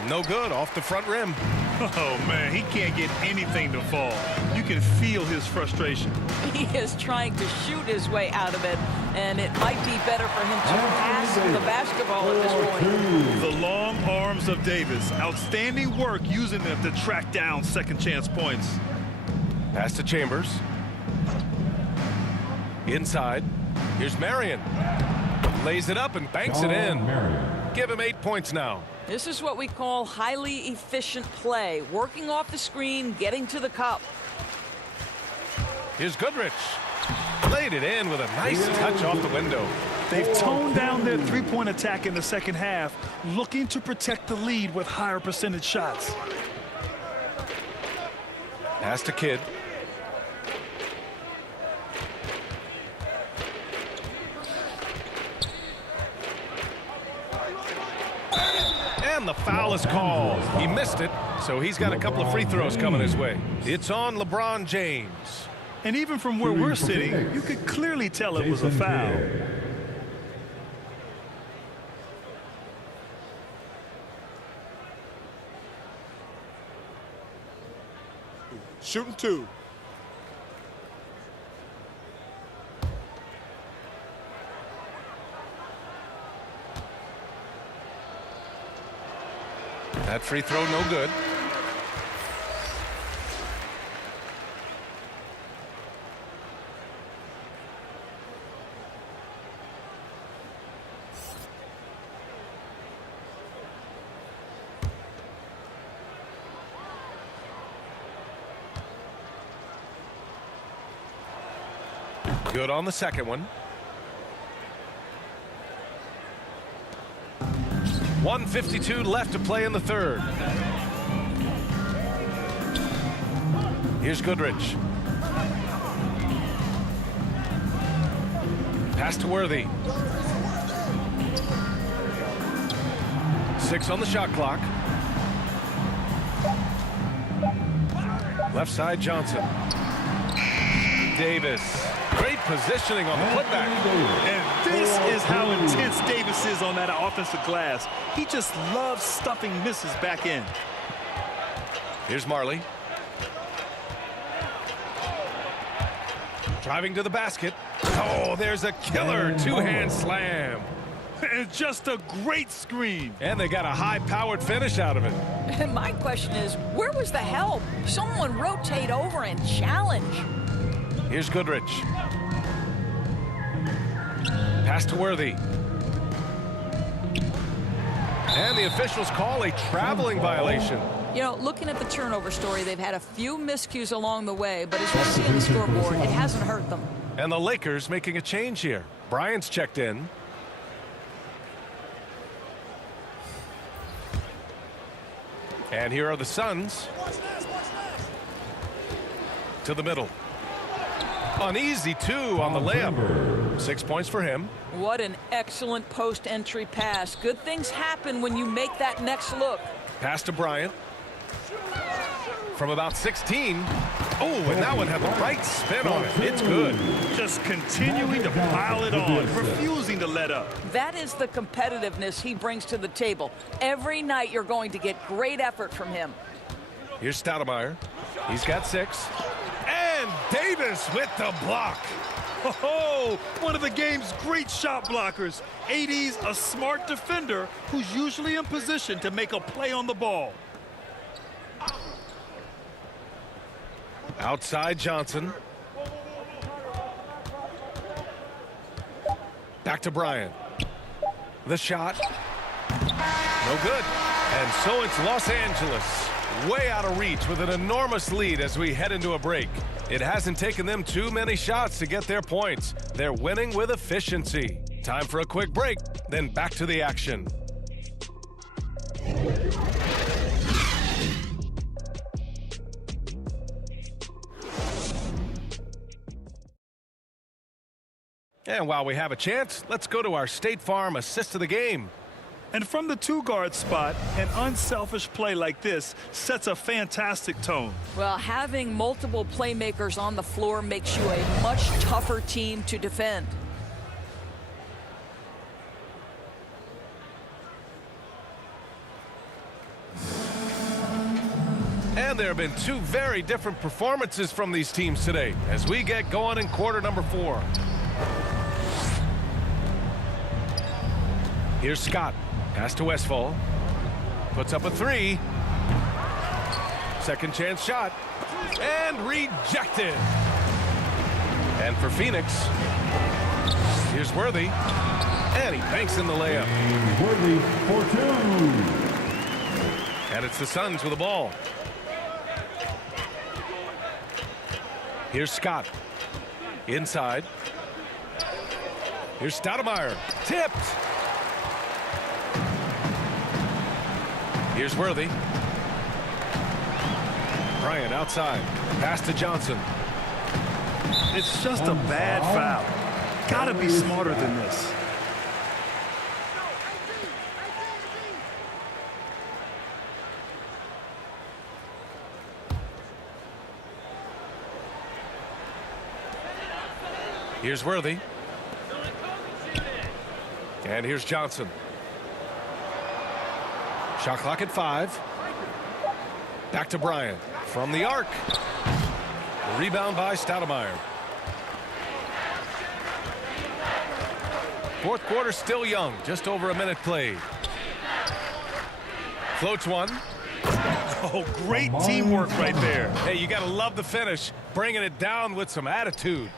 No good, off the front rim. Oh, man, he can't get anything to fall. You can feel his frustration. He is trying to shoot his way out of it, and it might be better for him to pass the basketball at this point. The long arms of Davis. Outstanding work using them to track down second chance points. Pass to Chambers. Inside. Here's Marion. Lays it up and banks it in. Give him 8 points now. This is what we call highly efficient play. Working off the screen, getting to the cup. Here's Goodrich. Laid it in with a nice touch off the window. They've toned down their three-point attack in the second half, looking to protect the lead with higher percentage shots. Pass to Kidd. And the foul is called. He missed it, so he's got a couple of free throws coming his way. It's on LeBron James. And even from where we're sitting, you could clearly tell it was a foul. Shooting 2. That free throw no good. Good on the second one. 1:52 left to play in the third. Here's Goodrich. Pass to Worthy. 6 on the shot clock. Left side, Johnson. Davis. Great positioning on the putback. And this is how intense Davis is on that offensive glass. He just loves stuffing misses back in. Here's Marley. Driving to the basket. Oh, there's a killer two-hand slam. And just a great screen. And they got a high-powered finish out of it. And my question is, where was the help? Someone rotate over and challenge. Here's Goodrich. Pass to Worthy. And the officials call a traveling violation. You know, looking at the turnover story, they've had a few miscues along the way, but as you see on the scoreboard, it hasn't hurt them. And the Lakers making a change here. Bryant's checked in. And here are the Suns. To the middle. An easy 2 on the layup. 6 points for him. What an excellent post-entry pass. Good things happen when you make that next look. Pass to Bryant. From about 16. Oh, and that one had the right spin on it. It's good. Just continuing to pile it on, refusing to let up. That is the competitiveness he brings to the table. Every night you're going to get great effort from him. Here's Stoudemire. He's got 6. And Davis with the block. Oh, one of the game's great shot blockers. AD's a smart defender who's usually in position to make a play on the ball. Outside Johnson. Back to Bryant. The shot. No good. And so it's Los Angeles. Way out of reach with an enormous lead as we head into a break. It hasn't taken them too many shots to get their points. They're winning with efficiency. Time for a quick break, then back to the action. And while we have a chance, let's go to our State Farm assist of the game. And from the 2-guard spot, an unselfish play like this sets a fantastic tone. Well, having multiple playmakers on the floor makes you a much tougher team to defend. And there have been 2 very different performances from these teams today as we get going in quarter number 4. Here's Scott. Pass to Westfall. Puts up a 3. Second chance shot. And rejected. And for Phoenix, here's Worthy. And he banks in the layup. Worthy for 2. And it's the Suns with the ball. Here's Scott. Inside. Here's Stoudemire. Tipped. Here's Worthy. Bryant outside. Pass to Johnson. It's just a bad foul. Gotta be smarter than this. Here's Worthy. And here's Johnson. Shot clock at 5. Back to Bryant. From the arc. Rebound by Stoudemire. Fourth quarter still young. Just over a minute played. Floats one. Oh, great teamwork right there. Hey, you got to love the finish. Bringing it down with some attitude.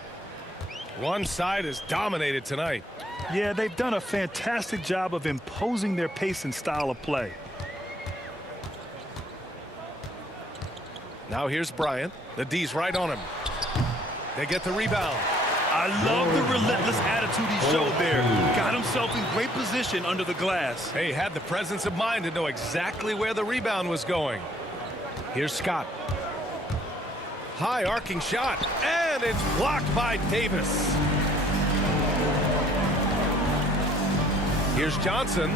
One side is dominated tonight. Yeah, they've done a fantastic job of imposing their pace and style of play. Now here's Bryant. The D's right on him. They get the rebound. I love the relentless attitude he showed there. Got himself in great position under the glass. Hey, had the presence of mind to know exactly where the rebound was going. Here's Scott. High arcing shot, and it's blocked by Davis. Here's Johnson.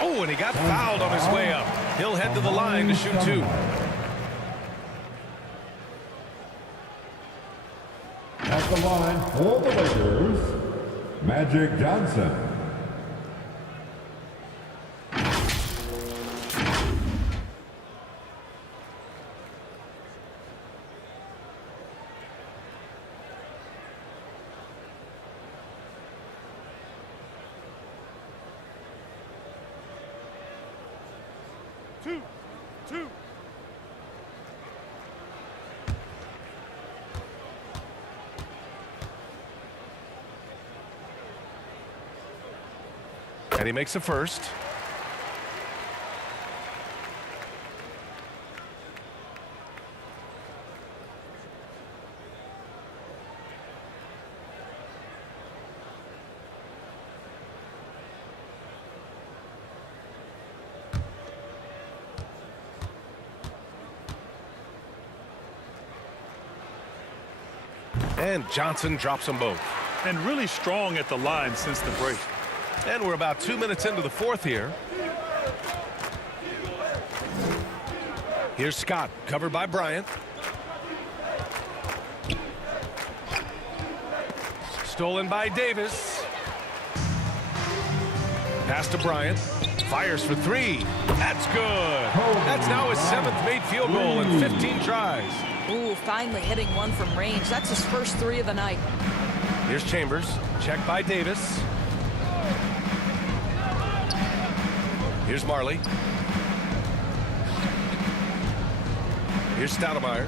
Oh, and he got fouled on his way up. He'll head to the line to shoot 2. At the line for the Lakers, Magic Johnson. Two. And he makes the first. And Johnson drops them both. And really strong at the line since the break. And we're about 2 minutes into the fourth here. Here's Scott, covered by Bryant. Stolen by Davis. Pass to Bryant. Fires for 3. That's good. That's now his 7th made field goal in 15 tries. Ooh, finally hitting one from range. That's his first 3 of the night. Here's Chambers. Checked by Davis. Here's Marley. Here's Stoudemire.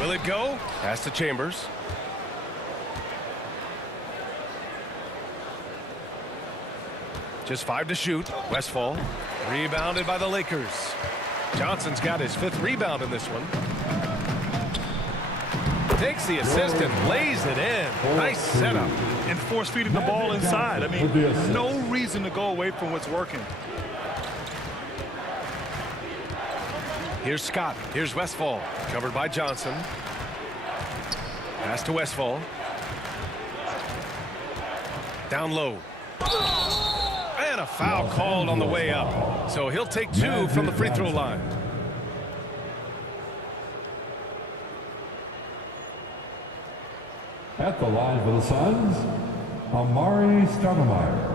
Will it go? Pass to Chambers. Just 5 to shoot. Westfall. Rebounded by the Lakers. Johnson's got his 5th rebound in this one. Takes the assist and lays it in. Nice setup. And force feeding the ball inside. I mean, no reason to go away from what's working. Here's Scott. Here's Westfall. Covered by Johnson. Pass to Westfall. Down low. And a foul called on the way up. So he'll take 2 from the free throw line. At the line for the Suns, Amari Stoudemire.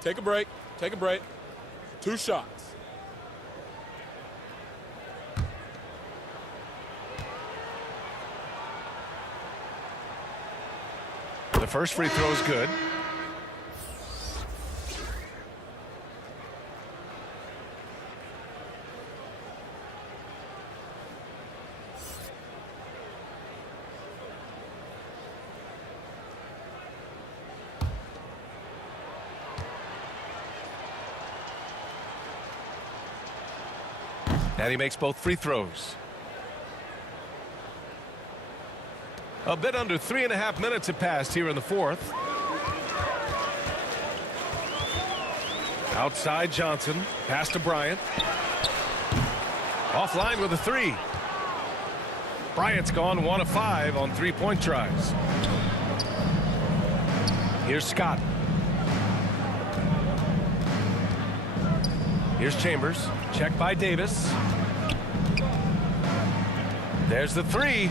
Take a break. Take a break. 2 shots. The first free throw is good. And he makes both free throws. A bit under 3.5 minutes have passed here in the fourth. Outside Johnson. Pass to Bryant. Offline with a 3. Bryant's gone 1 of 5 on 3-point tries. Here's Scott. Here's Chambers. Checked by Davis. There's the 3. He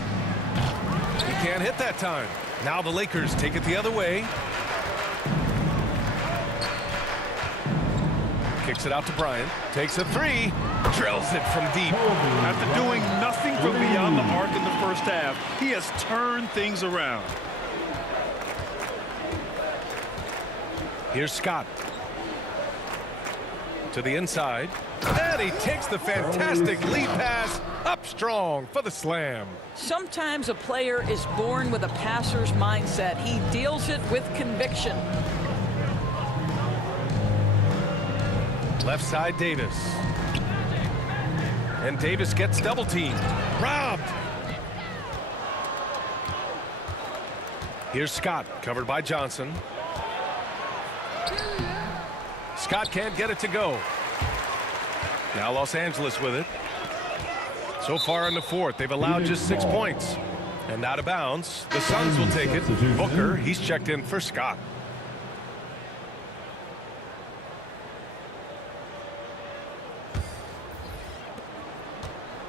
can't hit that time. Now the Lakers take it the other way. Kicks it out to Bryant. Takes a 3. Drills it from deep. After doing nothing from beyond the arc in the first half, he has turned things around. Here's Scott. To the inside. And he takes the fantastic lead pass up strong for the slam. Sometimes a player is born with a passer's mindset. He deals it with conviction. Left side, Davis. And Davis gets double teamed. Robbed. Here's Scott, covered by Johnson. Scott can't get it to go. Now Los Angeles with it. So far in the fourth, they've allowed just 6 points. And out of bounds, the Suns will take it. Booker, he's checked in for Scott.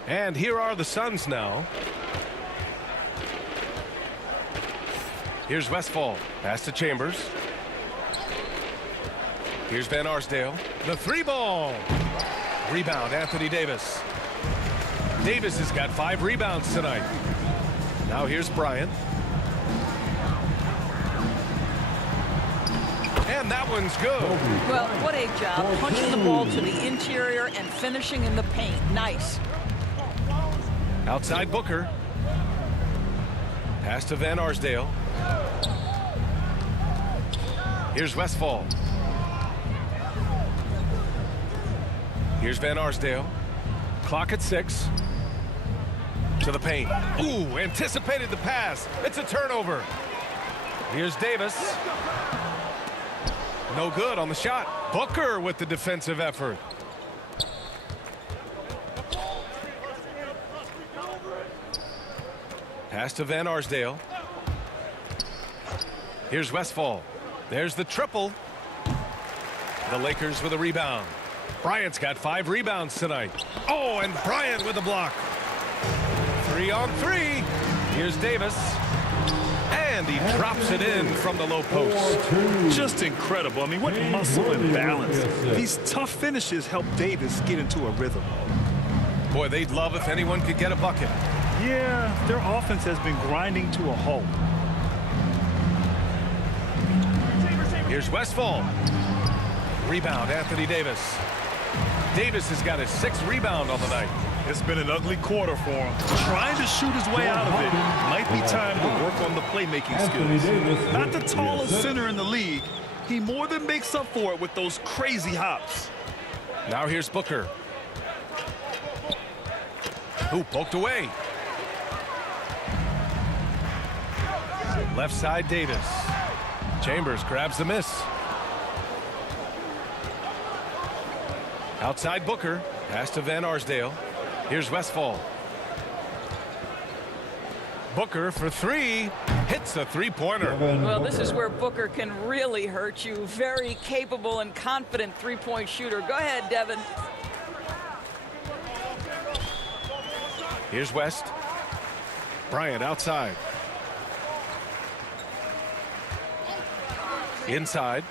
And here are the Suns now. Here's Westfall. Pass to Chambers. Here's Van Arsdale. The 3-ball. Rebound, Anthony Davis. Davis has got 5 rebounds tonight. Now here's Bryant. And that one's good. Well, what a job. Punching the ball to the interior and finishing in the paint. Nice. Outside Booker. Pass to Van Arsdale. Here's Westfall. Here's Van Arsdale. Clock at 6. To the paint. Ooh, anticipated the pass. It's a turnover. Here's Davis. No good on the shot. Booker with the defensive effort. Pass to Van Arsdale. Here's Westfall. There's the triple. The Lakers with a rebound. Bryant's got 5 rebounds tonight. Oh, and Bryant with a block. 3 on 3. Here's Davis. And he drops it in from the low post. Just incredible. I mean, what muscle and balance. These tough finishes help Davis get into a rhythm. Boy, they'd love if anyone could get a bucket. Yeah, their offense has been grinding to a halt. Here's Westfall. Rebound, Anthony Davis. Davis has got his 6th rebound on the night. It's been an ugly quarter for him. Trying to shoot his way out of it. Might be time to work on the playmaking skills. Not the tallest center in the league. He more than makes up for it with those crazy hops. Now here's Booker. Ooh, poked away. Left side, Davis. Chambers grabs the miss. Outside Booker. Pass to Van Arsdale. Here's Westfall. Booker for 3. Hits a 3-pointer. Well, this is where Booker can really hurt you. Very capable and confident 3-point shooter. Go ahead, Devin. Here's West. Bryant outside. Inside.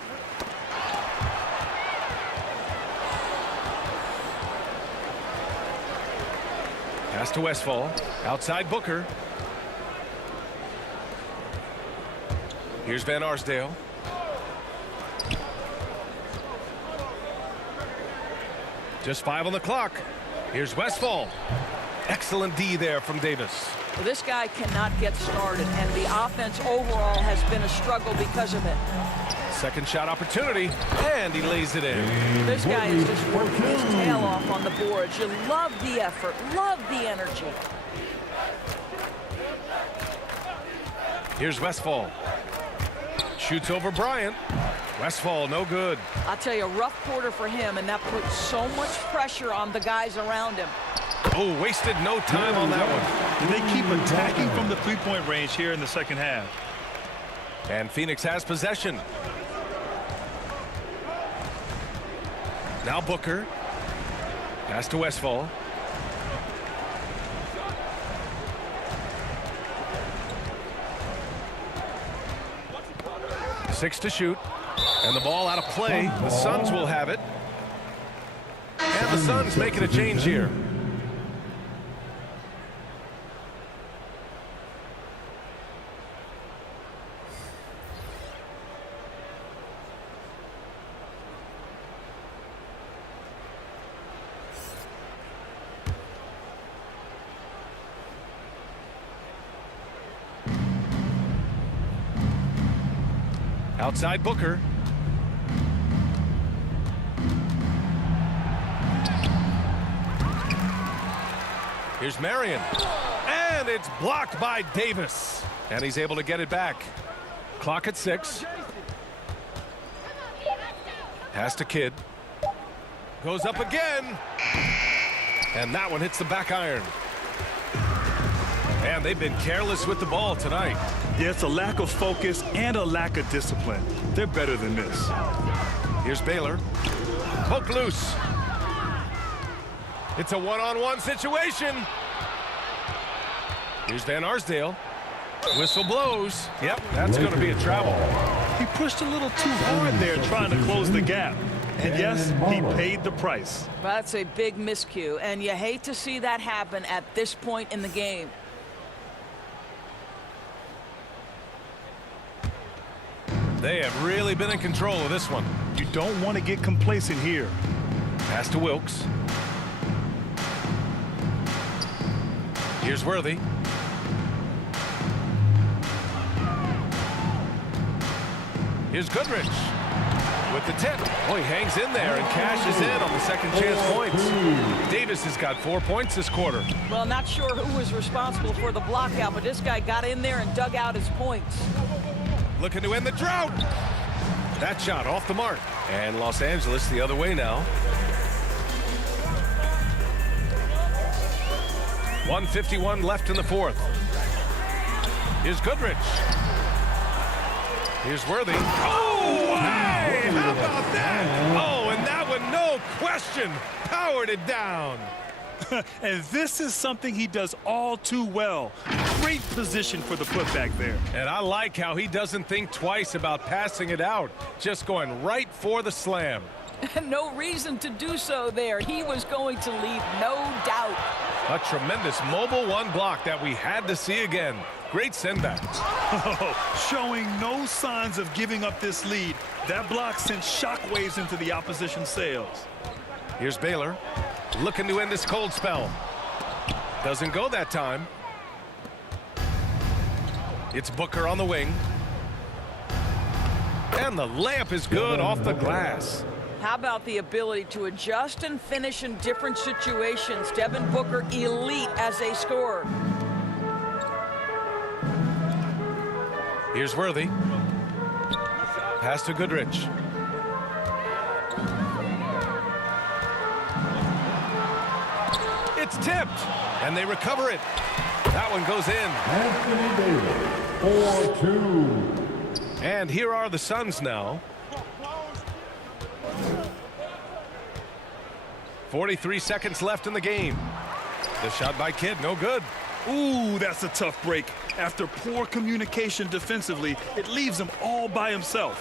Pass to Westfall. Outside Booker. Here's Van Arsdale. Just 5 on the clock. Here's Westfall. Excellent D there from Davis. Well, this guy cannot get started, and the offense overall has been a struggle because of it. Second shot opportunity, and he lays it in. This guy is just working his tail off on the boards. You love the effort, love the energy. Here's Westfall. Shoots over Bryant. Westfall, no good. I'll tell you, a rough quarter for him, and that puts so much pressure on the guys around him. Oh, wasted no time on that one. And they keep attacking from the 3-point range here in the second half. And Phoenix has possession. Now Booker. Pass to Westfall. Six to shoot. And the ball out of play. The Suns will have it. And the Suns making a change here. Outside Booker. Here's Marion. And it's blocked by Davis. And he's able to get it back. Clock at 6. Pass to Kidd. Goes up again. And that one hits the back iron. And they've been careless with the ball tonight. Yeah, it's a lack of focus and a lack of discipline. They're better than this. Here's Baylor. Poke loose. It's a one-on-one situation. Here's Van Arsdale. Whistle blows. Yep, that's going to be a travel. He pushed a little too hard there trying to close the gap. And yes, he paid the price. Well, that's a big miscue, and you hate to see that happen at this point in the game. They have really been in control of this one. You don't want to get complacent here. Pass to Wilkes. Here's Worthy. Here's Goodrich with the tip. Oh, he hangs in there and cashes in on the second chance points. Davis has got 4 points this quarter. Well, not sure who was responsible for the block out, but this guy got in there and dug out his points. Looking to end the drought. That shot off the mark. And Los Angeles the other way now. 1:51 left in the fourth. Here's Goodrich. Here's Worthy. Oh, hey, how about that? Oh, and that one, no question, powered it down. And this is something he does all too well. Great position for the putback there. And I like how he doesn't think twice about passing it out, just going right for the slam. No reason to do so there. He was going to leave, no doubt. A tremendous mobile one block that we had to see again. Great sendback. Oh, showing no signs of giving up this lead. That block sent shockwaves into the opposition sails. Here's Baylor, looking to end this cold spell. Doesn't go that time. It's Booker on the wing. And the layup is good off the glass. How about the ability to adjust and finish in different situations? Devin Booker, elite as a scorer. Here's Worthy. Pass to Goodrich. It's tipped, and they recover it. That one goes in. Anthony Davis, 4-2. And here are the Suns now. 43 seconds left in the game. The shot by Kidd, no good. Ooh, that's a tough break. After poor communication defensively, it leaves him all by himself.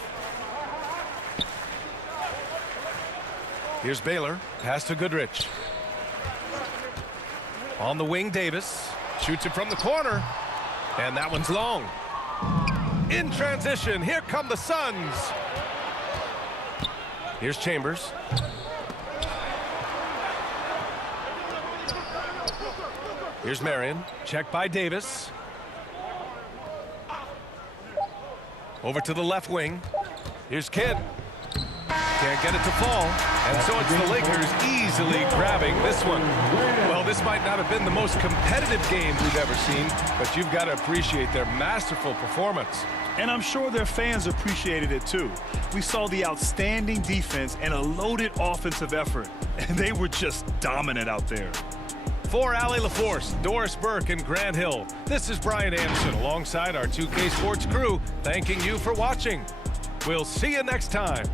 Here's Baylor. Pass to Goodrich. On the wing, Davis. Shoots it from the corner. And that one's long. In transition, here come the Suns. Here's Chambers. Here's Marion. Check by Davis. Over to the left wing. Here's Kidd. Can't get it to fall. And so it's the Lakers easily grabbing this one. Well, this might not have been the most competitive game we've ever seen, but you've got to appreciate their masterful performance. And I'm sure their fans appreciated it too. We saw the outstanding defense and a loaded offensive effort, and they were just dominant out there. For Allie LaForce, Doris Burke, and Grant Hill, this is Brian Anderson alongside our 2K Sports crew, thanking you for watching. We'll see you next time.